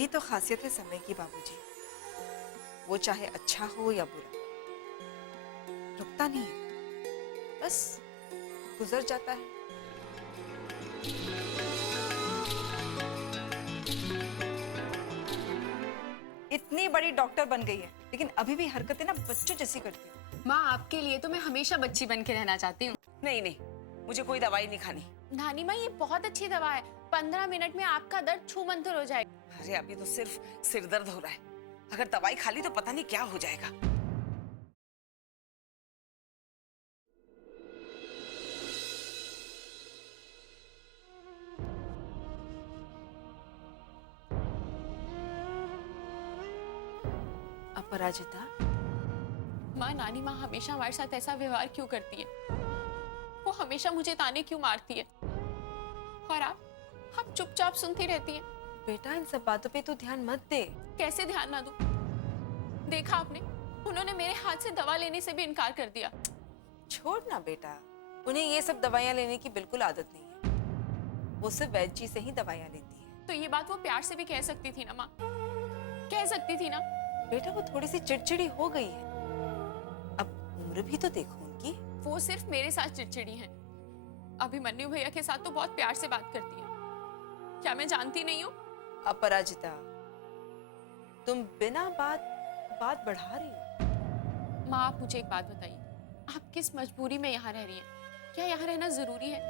यही तो खासियत है समय की बाबूजी, वो चाहे अच्छा हो या बुरा रुकता नहीं है, बस गुजर जाता है। इतनी बड़ी डॉक्टर बन गई है लेकिन अभी भी हरकतें ना बच्चों जैसी करती है। माँ, आपके लिए तो मैं हमेशा बच्ची बन के रहना चाहती हूँ। नहीं नहीं, मुझे कोई दवाई नहीं खानी। नानी माँ, ये बहुत अच्छी दवा है, 15 मिनट में आपका दर्द छू मंतर हो जाएगा। अरे अभी तो सिर्फ सिर दर्द हो रहा है, अगर दवाई खा ली तो पता नहीं क्या हो जाएगा। अपराजिता, माँ, नानी माँ हमेशा हमारे साथ ऐसा व्यवहार क्यों करती है? वो हमेशा मुझे ताने क्यों मारती है? और आप चुपचाप सुनती रहती हैं। बेटा इन सब बातों पे तू ध्यान मत दे। कैसे ध्यान ना दूं? देखा आपने, उन्होंने मेरे हाथ से दवा लेने से भी इनकार कर दिया। छोड़ ना बेटा, उन्हें ये सब दवाइयाँ लेने की बिल्कुल आदत नहीं है, वो सिर्फ वैद्य जी से ही दवाइयाँ लेती है। तो ये बात वो प्यार से भी कह सकती थी ना माँ, कह सकती थी ना। बेटा वो थोड़ी सी चिड़चिड़ी हो गई है, अब उम्र भी तो देखो उनकी। वो सिर्फ मेरे साथ चिड़चिड़ी हैं, अभिमन्यु भैया के साथ तो बहुत प्यार से बात करती है। क्या मैं जानती नहीं हूँ? अपराजिता, तुम बिना बात बढ़ा रही हो। माँ, आप मुझे एक बात बताइए, आप किस मजबूरी में यहाँ रह रही हैं? क्या यहाँ रहना जरूरी है?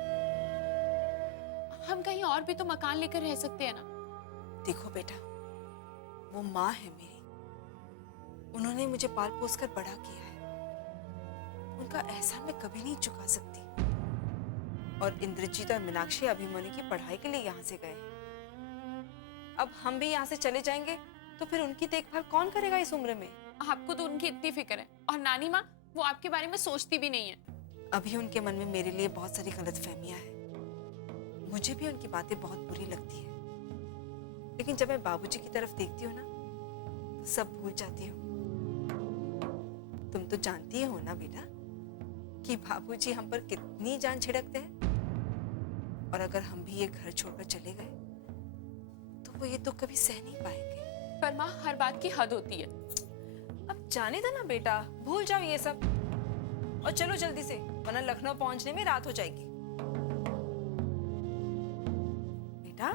हम कहीं और भी तो मकान लेकर रह सकते हैं ना। देखो बेटा, वो माँ है मेरी, उन्होंने मुझे पाल पोस कर बड़ा किया है, उनका एहसान मैं कभी नहीं चुका सकती। और इंद्रजीत और मीनाक्षी अभिमन्यु की पढ़ाई के लिए यहाँ से गए हैं, अब हम भी यहाँ से चले जाएंगे तो फिर उनकी देखभाल कौन करेगा इस उम्र में? आपको तो उनकी इतनी फिक्र है, और नानी माँ वो आपके बारे में सोचती भी नहीं है। अभी उनके मन में मेरे लिए बहुत सारी गलतफहमियां हैं, मुझे भी उनकी बातें बहुत बुरी लगती है, लेकिन जब मैं बाबूजी की तरफ देखती हूँ ना तो सब भूल जाती हूँ। तुम तो जानती हो ना बेटा कि बाबूजी हम पर कितनी जान छिड़कते हैं, और अगर हम भी ये घर छोड़कर चले गए तो वो ये तो कभी सह नहीं पाएंगे। पर माँ, हर बात की हद होती है। अब जाने दो ना बेटा, भूल जाओ ये सब और चलो जल्दी से, वरना लखनऊ पहुंचने में रात हो जाएगी। बेटा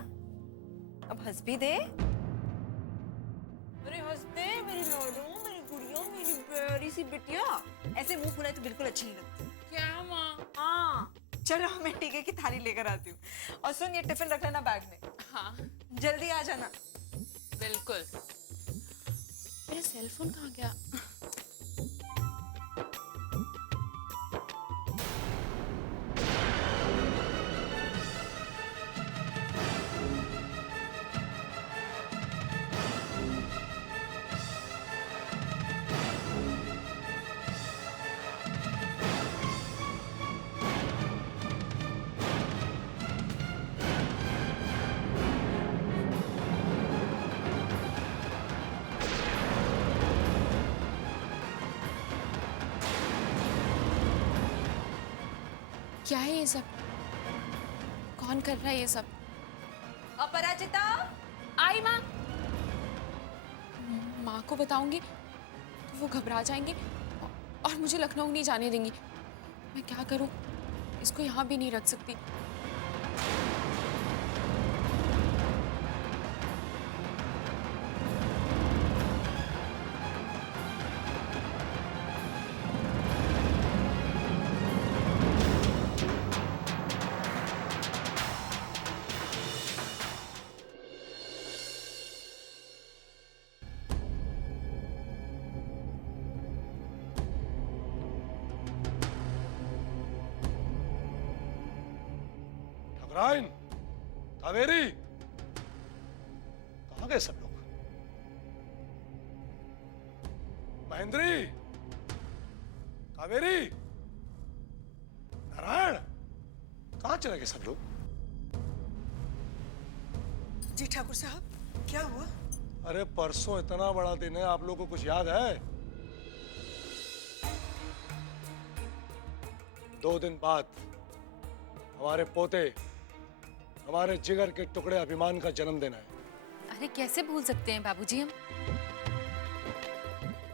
अब हंस भी दे। अरे हंस दे मेरी लाडू, मेरी गुड़िया, मेरी प्यारी सी बिटिया। ऐसे मुंह फुलाए तो बिल्कुल अच्छी नहीं लगती। क्या माँ? हाँ चलो, मैं टीके की थाली लेकर आती हूँ। और सुन, ये टिफिन रख लेना बैग में। हाँ जल्दी आ जाना। बिल्कुल। मेरा सेल फोन कहाँ गया? क्या है ये सब? कौन कर रहा है ये सब? अपराजिता, आई माँ। माँ को बताऊंगी तो वो घबरा जाएंगी और मुझे लखनऊ नहीं जाने देंगी। मैं क्या करूं? इसको यहाँ भी नहीं रख सकती। ठकराइन, कावेरी, कहाँ गए सब लोग? महेंद्री, कावेरी, नारायण, कहाँ चले गए सब लोग? जी ठाकुर साहब, क्या हुआ? अरे परसों इतना बड़ा दिन है, आप लोगों को कुछ याद है? 2 दिन बाद हमारे पोते, हमारे जिगर के टुकड़े अभिमान का जन्मदिन है। अरे कैसे भूल सकते हैं बाबूजी हम?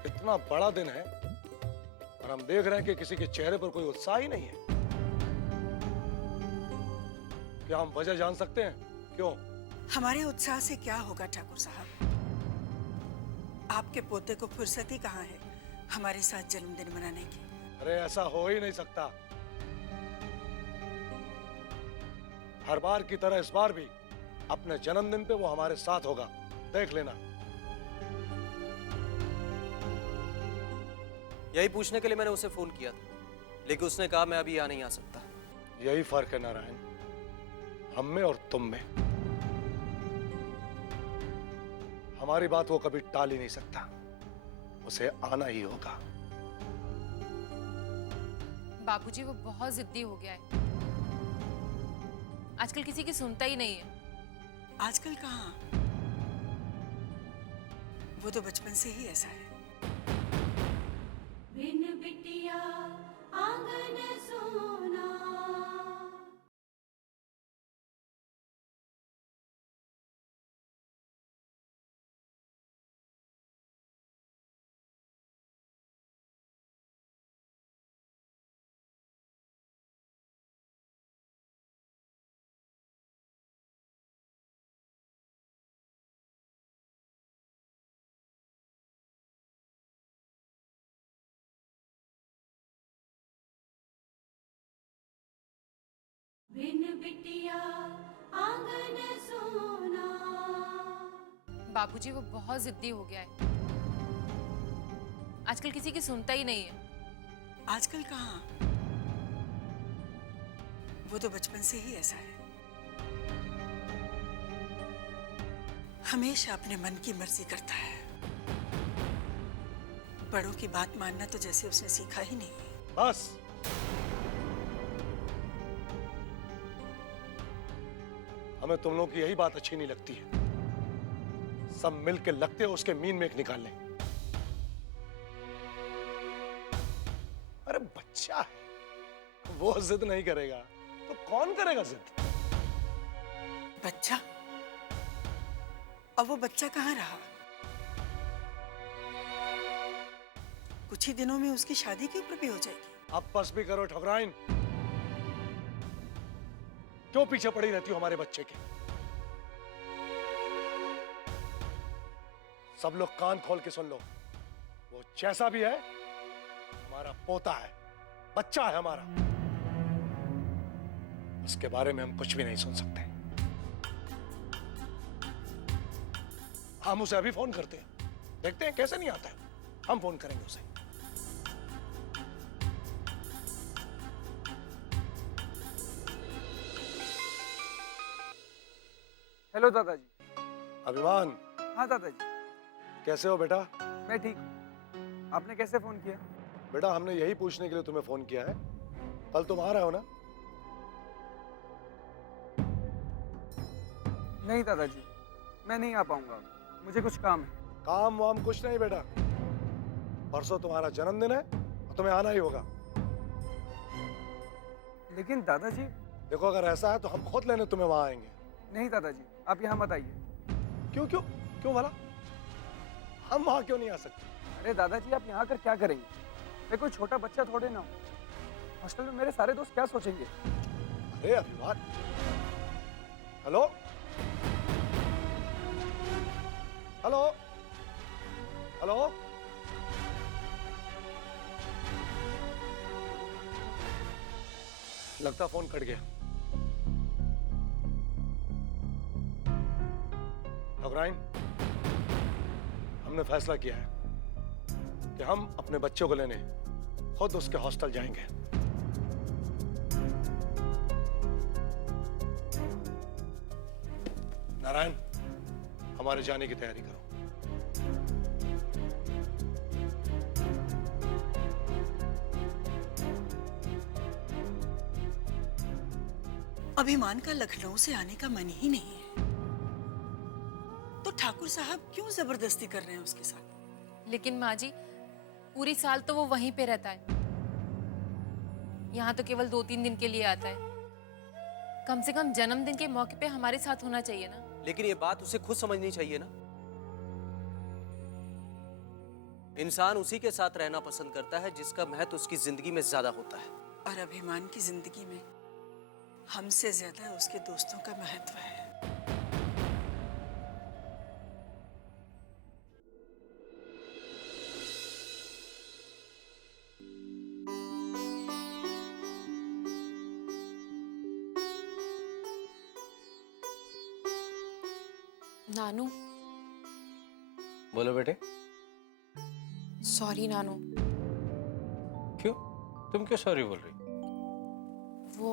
इतना बड़ा दिन है और हम देख रहे हैं कि किसी के चेहरे पर कोई उत्साह ही नहीं है। क्या हम वजह जान सकते हैं? क्यों? हमारे उत्साह से क्या होगा ठाकुर साहब? आपके पोते को फुर्सत ही कहाँ है हमारे साथ जन्मदिन मनाने की। अरे ऐसा हो ही नहीं सकता। हर बार की तरह इस बार भी अपने जन्मदिन पे वो हमारे साथ होगा, देख लेना। यही पूछने के लिए मैंने उसे फोन किया था, लेकिन उसने कहा मैं अभी यहाँ नहीं आ सकता। यही फर्क है नारायण, हम में और तुम में। हमारी बात वो कभी टाल ही नहीं सकता, उसे आना ही होगा। बाबूजी वो बहुत जिद्दी हो गया है, आजकल किसी की सुनता ही नहीं है। आजकल कहाँ, वो तो बचपन से ही ऐसा है। बिन बिटिया आंगन सोना। बिन बिटिया आंगन सोना। बाबूजी वो बहुत जिद्दी हो गया है, आजकल किसी की सुनता ही नहीं है। आजकल कहाँ, वो तो बचपन से ही ऐसा है। हमेशा अपने मन की मर्जी करता है। बड़ों की बात मानना तो जैसे उसने सीखा ही नहीं। बस हमें तुम लोगों की यही बात अच्छी नहीं लगती है। सब मिलके लगते हो उसके मीन में एक निकाल लें। अरे बच्चा है, वो जिद नहीं करेगा तो कौन करेगा जिद? बच्चा? अब वो बच्चा कहाँ रहा? कुछ ही दिनों में उसकी शादी के ऊपर भी हो जाएगी। अब बस भी करो ठकुराइन, क्यों पीछे पड़ी रहती हो हमारे बच्चे के? सब लोग कान खोल के सुन लो, वो जैसा भी है हमारा पोता है, बच्चा है हमारा। उसके बारे में हम कुछ भी नहीं सुन सकते। हम उसे अभी फोन करते हैं, देखते हैं कैसे नहीं आता है। हम फोन करेंगे उसे। हेलो दादाजी। अभिमान, हाँ दादाजी। कैसे हो बेटा? मैं ठीक हूँ। आपने कैसे फोन किया? बेटा हमने यही पूछने के लिए तुम्हें फोन किया है, कल तुम आ रहे हो ना? नहीं दादाजी, मैं नहीं आ पाऊंगा, मुझे कुछ काम है। काम वाम कुछ नहीं बेटा, परसों तुम्हारा जन्मदिन है और तुम्हें आना ही होगा। लेकिन दादाजी। देखो अगर ऐसा है तो हम खुद लेने तुम्हें वहां आएंगे। नहीं दादाजी, आप यहाँ मत आइए। क्यों क्यों क्यों भला? हम वहां क्यों नहीं आ सकते? अरे दादाजी, आप यहाँ आकर क्या करेंगे? मैं कोई छोटा बच्चा थोड़े ना हूँ। हॉस्टल में मेरे सारे दोस्त क्या सोचेंगे? अरे अभिमान, हेलो हेलो हेलो, लगता फोन कट गया। ठकुराइन, हमने फैसला किया है कि हम अपने बच्चों को लेने खुद उसके हॉस्टल जाएंगे। नारायण, हमारे जाने की तैयारी करो। अभिमान का लखनऊ से आने का मन ही नहीं है, तो ठाकुर साहब क्यों जबरदस्ती कर रहे हैं उसके साथ? लेकिन माँ जी, पूरी साल तो वो वहीं पे रहता है, यहाँ तो केवल 2-3 दिन के लिए आता है। कम से कम जन्मदिन के मौके पे हमारे साथ होना चाहिए ना। लेकिन ये बात उसे खुद समझनी चाहिए ना। इंसान उसी के साथ रहना पसंद करता है जिसका महत्व उसकी जिंदगी में ज्यादा होता है। और अभिमान की जिंदगी में हमसे ज्यादा उसके दोस्तों का महत्व है। नानू, बोलो बेटे। सॉरी नानू। क्यों? तुम क्यों सॉरी बोल रही? वो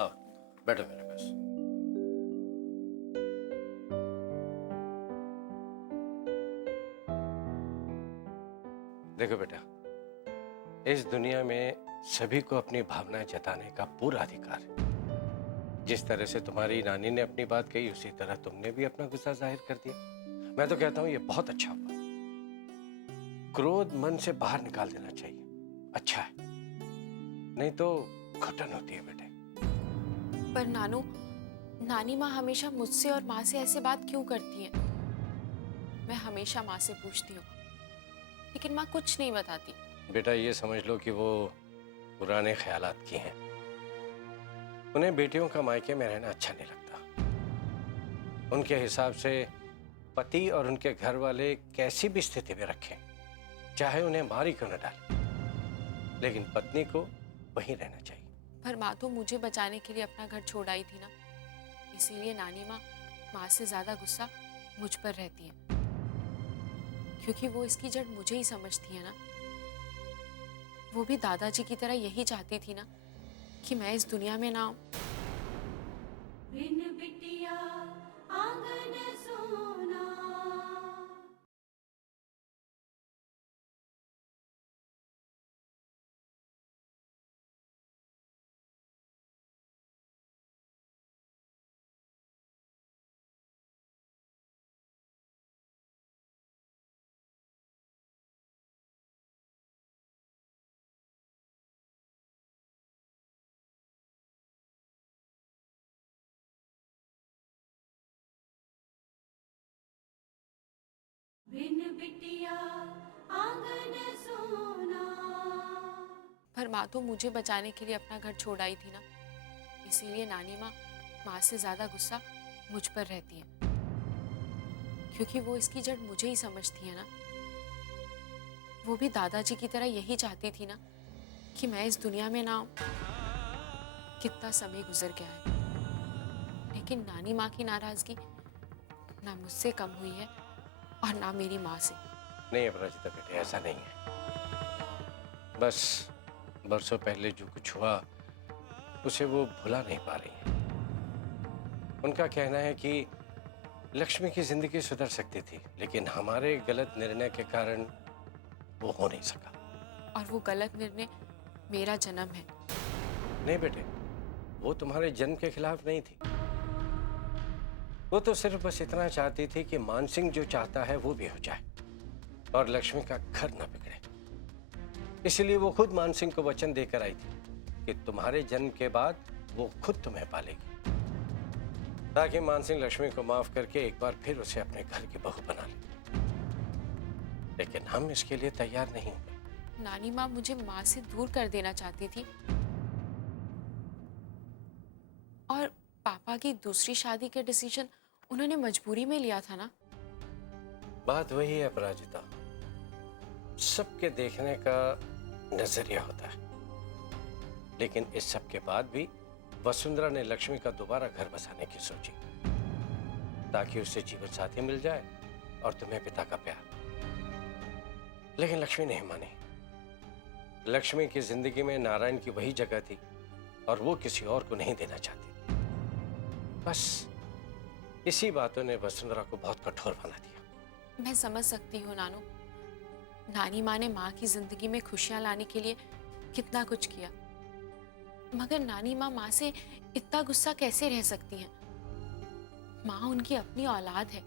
आओ बैठो मेरे पास। देखो बेटा, इस दुनिया में सभी को अपनी भावनाएं जताने का पूरा अधिकार है। जिस तरह से तुम्हारी नानी ने अपनी बात कही, उसी तरह तुमने भी अपना गुस्सा जाहिर कर दिया। मैं तो कहता हूं ये बहुत अच्छा हुआ। क्रोध मन से बाहर निकाल देना चाहिए, अच्छा है, नहीं तो घुटन होती है बेटे। पर नानू, नानी माँ हमेशा मुझसे और माँ से ऐसे बात क्यों करती हैं? मैं हमेशा माँ से पूछती हूँ, लेकिन माँ कुछ नहीं बताती। बेटा ये समझ लो कि वो पुराने ख्यालात की हैं। उन्हें बेटियों का मायके में रहना अच्छा नहीं लगता। उनके हिसाब से पति और उनके घर वाले कैसी भी स्थिति में रखें, चाहे उन्हें मार ही क्यों न डाले, लेकिन पत्नी को वहीं रहना चाहिए। पर माँ तो मुझे बचाने के लिए अपना घर छोड़ आई थी ना, इसीलिए नानी माँ से ज्यादा गुस्सा मुझ पर रहती है, क्योंकि वो इसकी जड़ मुझे ही समझती है ना। वो भी दादाजी की तरह यही चाहती थी ना कि मैं इस दुनिया में ना हूं। बिन बिटिया आंगन सोना। बिन बिटिया आंगन सोना। पर माँ तो मुझे बचाने के लिए अपना घर छोड़ आई थी ना, इसीलिए नानी माँ से ज्यादा गुस्सा मुझ पर रहती है, क्योंकि वो इसकी जड़ मुझे ही समझती है ना। वो भी दादाजी की तरह यही चाहती थी ना कि मैं इस दुनिया में ना हूं। कितना समय गुजर गया है, लेकिन नानी माँ की नाराजगी ना मुझसे कम हुई है और ना मेरी माँ से। नहीं अपराजिता बेटे, ऐसा नहीं है। बस बरसों पहले जो कुछ हुआ उसे वो भुला नहीं पा रही है। उनका कहना है कि लक्ष्मी की जिंदगी सुधर सकती थी, लेकिन हमारे गलत निर्णय के कारण वो हो नहीं सका। और वो गलत निर्णय मेरा जन्म है। नहीं बेटे, वो तुम्हारे जन्म के खिलाफ नहीं थी। वो तो सिर्फ बस इतना चाहती थी कि मानसिंह जो चाहता है वो भी हो जाए और लक्ष्मी का घर न बिगड़े। इसलिए वो खुद मानसिंह को वचन देकर आई थी कि तुम्हारे जन्म के बाद वो खुद तुम्हें पालेगी, ताकि मानसिंह लक्ष्मी को माफ करके एक बार फिर उसे अपने घर की बहू बना ले। लेकिन हम इसके लिए तैयार नहीं हुए। नानी माँ मुझे माँ से दूर कर देना चाहती थी, और पापा की दूसरी शादी के डिसीजन उन्होंने मजबूरी में लिया था ना। बात वही है अपराजिता, सबके देखने का नजरिया होता है। लेकिन इस सब के बाद भी वसुंधरा ने लक्ष्मी का दोबारा घर बसाने की सोची, ताकि उसे जीवन साथी मिल जाए और तुम्हें पिता का प्यार। लेकिन लक्ष्मी नहीं मानी। लक्ष्मी की जिंदगी में नारायण की वही जगह थी और वो किसी और को नहीं देना चाहती। बस इसी बातों ने वसुंधरा को बहुत कठोर बना दिया। मैं समझ सकती हूँ नानू, नानी माँ ने माँ की जिंदगी में खुशियाँ लाने के लिए कितना कुछ किया, मगर नानी माँ से इतना गुस्सा कैसे रह सकती हैं? माँ उनकी अपनी औलाद है,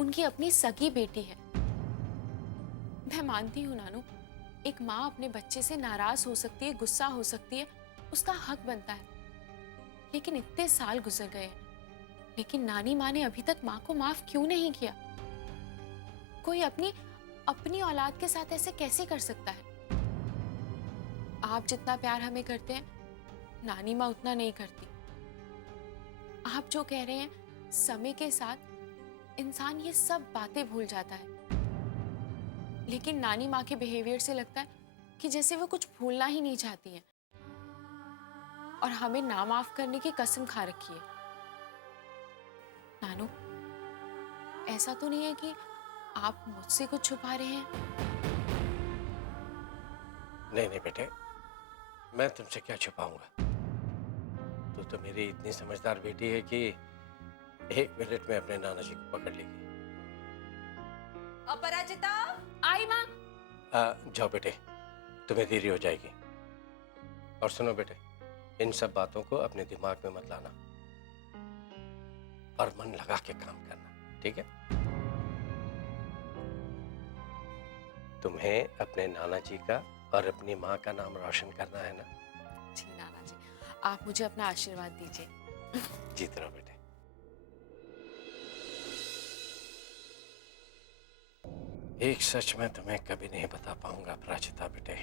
उनकी अपनी सगी बेटी है। मैं मानती हूँ नानू, एक माँ अपने बच्चे से नाराज हो सकती है, गुस्सा हो सकती है, उसका हक बनता है। लेकिन इतने साल गुजर गए हैं, लेकिन नानी माँ ने अभी तक माँ को माफ क्यों नहीं किया? कोई अपनी अपनी औलाद के साथ ऐसे कैसे कर सकता है? आप जितना प्यार हमें करते हैं, नानी माँ उतना नहीं करती। आप जो कह रहे हैं, समय के साथ इंसान ये सब बातें भूल जाता है, लेकिन नानी माँ के बिहेवियर से लगता है कि जैसे वो कुछ भूलना ही नहीं चाहती हैं और हमें ना माफ करने की कसम खा रखी है। नानू, ऐसा तो नहीं है कि आप मुझसे कुछ छुपा रहे हैं? नहीं नहीं बेटे, मैं तुमसे क्या छुपाऊंगा। तू तो मेरी इतनी समझदार बेटी है कि 1 मिनट में अपने नाना जी को पकड़ लेगी। अपराजिता, आई माँ। जाओ बेटे, तुम्हें देरी हो जाएगी। और सुनो बेटे, इन सब बातों को अपने दिमाग में मत लाना और मन लगा के काम करना, ठीक है? तुम्हें अपने नाना जी का और अपनी माँ का नाम रोशन करना है ना? जी नाना जी, आप मुझे अपना आशीर्वाद दीजिए। जीत रहो बेटे। एक सच मैं तुम्हें कभी नहीं बता पाऊंगा प्राचिता बेटे।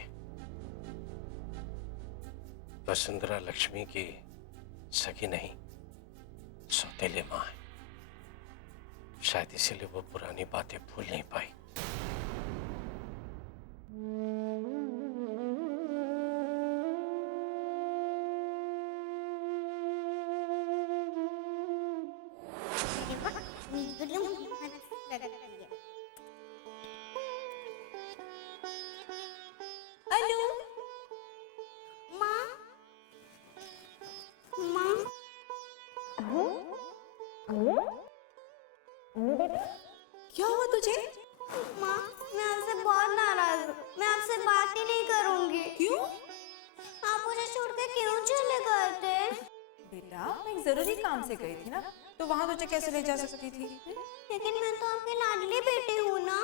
वसुंधरा लक्ष्मी की सगी नहीं, सौतेली माँ है। शायद इसीलिए वो पुरानी बातें भूल नहीं पाई। अनु, माँ, माँ, क्या हुआ तुझे? माँ, मैं आपसे बहुत नाराज हूँ। मैं आपसे बात ही नहीं करूँगी। क्यों? आप मुझे छोड़ के क्यों चले गए थे? बेटा, मैं एक जरूरी काम से गई थी ना, तो वहाँ तुझे कैसे ले जा सकती थी? लेकिन मैं तो आपकी लाडली बेटी हूँ ना।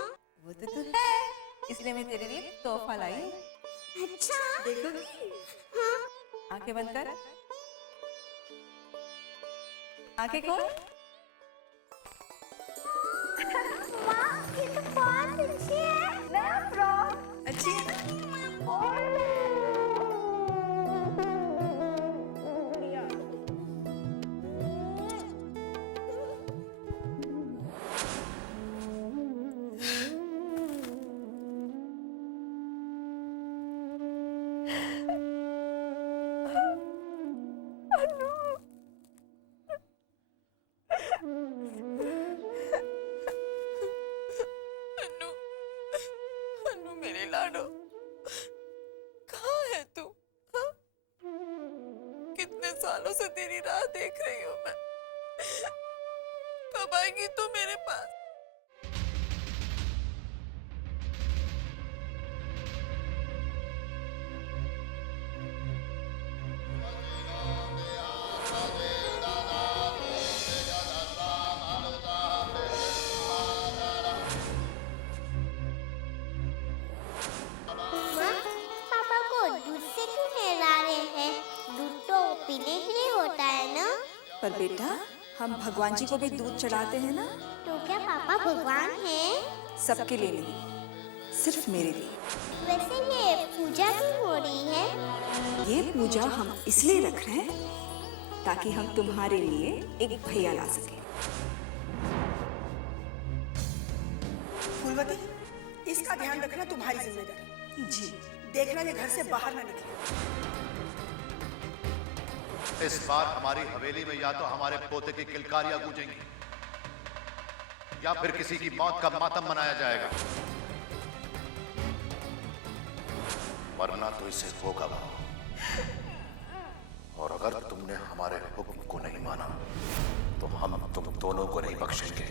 वो तो तू है, इसलिए मैं तेरे लिए तोहफा लाई हूँ। अच्छा। देखोगी? हाँ। आंखें बंद कर। आंखें खोल। माँ, ये तो बहुत अच्छी है। नया फ्रॉक। अच्छी है ना? अनु, अनु मेरे लाडो, कहाँ है तू? हाँ? कितने सालों से तेरी राह देख रही हूँ मैं। कब आएगी तू मेरे पास? माँ, पापा को दूध से क्यों नहला रहे हैं? दूध तो पीने के लिए होता है ना? पर बेटा, हम भगवान जी को भी दूध चढ़ाते हैं ना। तो क्या पापा भगवान हैं? सबके लिए नहीं, सिर्फ मेरे लिए। वैसे ये पूजा क्यों हो रही है? ये पूजा हम इसलिए रख रहे हैं ताकि हम तुम्हारे लिए एक भैया ला सके। फूलवती, इसका ध्यान रखना तुम्हारी जिम्मेदारी। जी। देखना ये घर से बाहर ना निकले। इस बार हमारी हवेली में या तो हमारे पोते की किलकारियां गूंजेंगी या फिर किसी की मौत का मातम मनाया जाएगा, वरना तो इसे होगा वो। और अगर तुमने हमारे हुक्म को नहीं माना तो हम तुम दोनों को नहीं बख्शेंगे।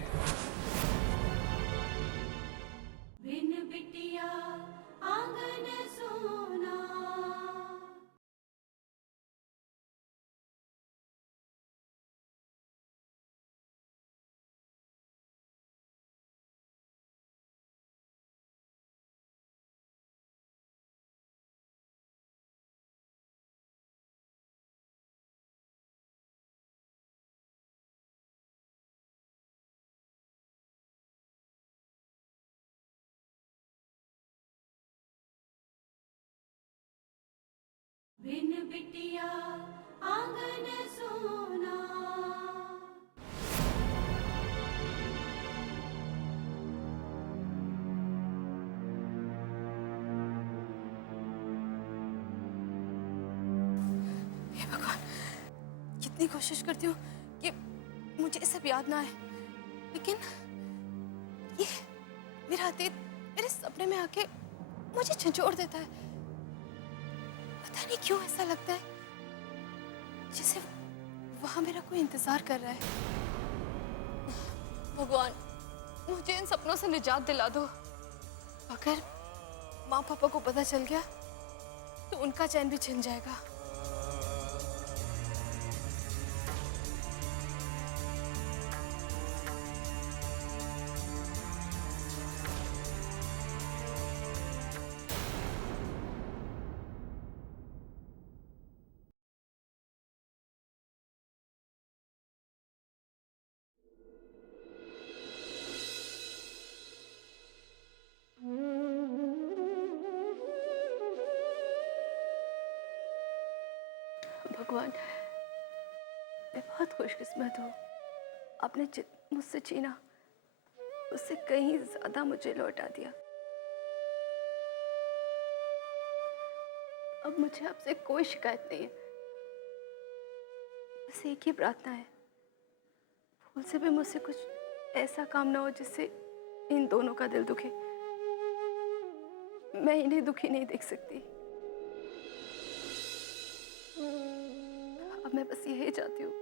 बिन बिटिया आंगन सोना। हे भगवान, कितनी कोशिश करती हूँ कि मुझे ये सब याद ना आए, लेकिन ये मेरा अतीत मेरे सपने में आके मुझे झंझोड़ देता है। पता नहीं क्यों ऐसा लगता है जैसे वहां मेरा कोई इंतजार कर रहा है। भगवान, मुझे इन सपनों से निजात दिला दो। अगर माँ पापा को पता चल गया तो उनका चैन भी छिन जाएगा। भगवान, मैं बहुत खुशकिस्मत हूँ। आपने मुझसे छीना, उससे कहीं ज्यादा मुझे लौटा दिया। अब मुझे आपसे कोई शिकायत नहीं है। बस एक ही प्रार्थना है, भूल से भी मुझसे कुछ ऐसा काम ना हो जिससे इन दोनों का दिल दुखे। मैं इन्हें दुखी नहीं देख सकती। अब मैं बस यही चाहती हूँ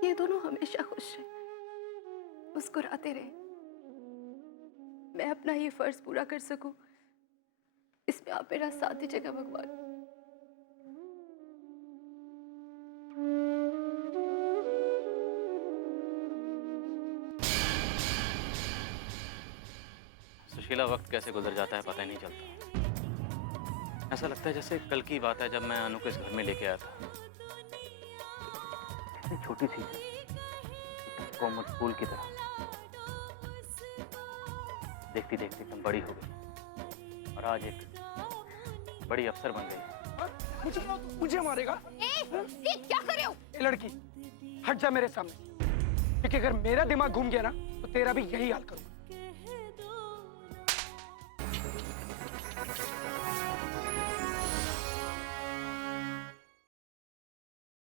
कि ये दोनों हमेशा खुश रहें, मुस्कुराते रहें। मैं अपना ये फर्ज पूरा कर सकूं, इसमें आप मेरा साथ दीजिएगा भगवान। सुशीला, वक्त कैसे गुजर जाता है पता ही नहीं चलता। ऐसा लगता है जैसे कल की बात है जब मैं अनु को इस घर में लेके आया था। इतनी छोटी सी कोमल फूल की तरह, देखती देखती एकदम बड़ी हो गई और आज एक बड़ी अफसर बन गई। मुझे मारेगा? ये क्या कर रहे हो? ए लड़की, हट जा मेरे सामने, क्योंकि अगर मेरा दिमाग घूम गया ना तो तेरा भी यही हाल करूंगा।